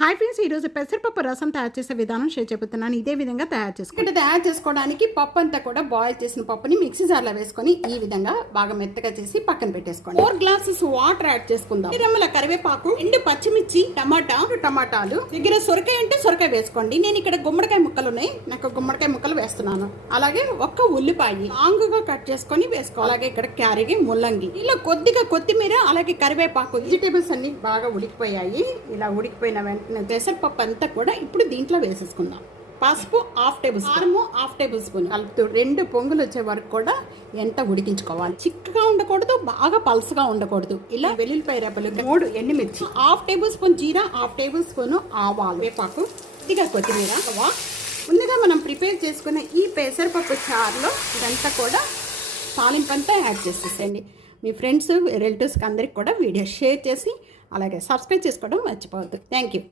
Hi friends ఈరోజు పెసరపప్పు రసం తయారు చేసే విధానం షేర్ చెబుతున్నాను ఇదే విధంగా తయారు ఇక్కడ తయారు చేసుకోవడానికి పప్పు అంతా కూడా బాయిల్ చేసిన పప్పుని మిక్సీ జార్లో వేసుకొని ఈ విధంగా బాగా మెత్తగా చేసి పక్కన పెట్టేసుకోండి. ఫోర్ గ్లాసెస్ వాటర్ యాడ్ చేసుకుందాం. రెమ్మల కరివేపాకు ఎండు పచ్చిమిర్చి టమాటా టమాటాలు. దగ్గర సొరకాయ అంటే సొరకాయ వేసుకోండి. నేను ఇక్కడ గుమ్మడికాయ ముక్కలు ఉన్నాయి. నాకు గుమ్మడికాయ ముక్కలు వేస్తున్నాను. అలాగే ఒక్క ఉల్లిపాయ లాంగుగా కట్ చేసుకొని వేసుకో అలాగే ఇక్కడ క్యారెట్ ముల్లంగి. ఇలా కొద్దిగా కొత్తిమీర అలాగే కరివేపాకు వెజిటేబుల్స్ అన్ని బాగా ఉడికిపోయాయి. ఇలా ఉడికిపోయిన వెంటనే పెసరపప్పు అంతా కూడా ఇప్పుడు దీంట్లో వేసేసుకుందాం. పసుపు half table spoon. Half table spoon. కలుపుతూ రెండు పొంగులు వచ్చే వరకు కూడా ఎంత ఉడికించుకోవాలి. చిక్కగా ఉండకూడదు బాగా పల్సగా ఉండకూడదు. ఇలా వెల్లుల్లిపాయ రెబ్బలు మూడు ఎండుమిర్చి. హాఫ్ టేబుల్ స్పూన్ జీరా హాఫ్ టేబుల్ స్పూన్ ఆవాలు. వేపాకు. కొద్దిగా కొత్తిమీర. ముందుగా మనం ప్రిపేర్ చేసుకున్న ఈ పెసరపప్పు చారులో ఇదంతా కూడా తాలింపు అంతా యాడ్ చేసేసండి మీ ఫ్రెండ్స్ రిలేటివ్స్కి అందరికి కూడా వీడియో షేర్ చేసి అలాగే సబ్స్క్రైబ్ చేసుకోవడం మర్చిపోవద్దు. Thank you.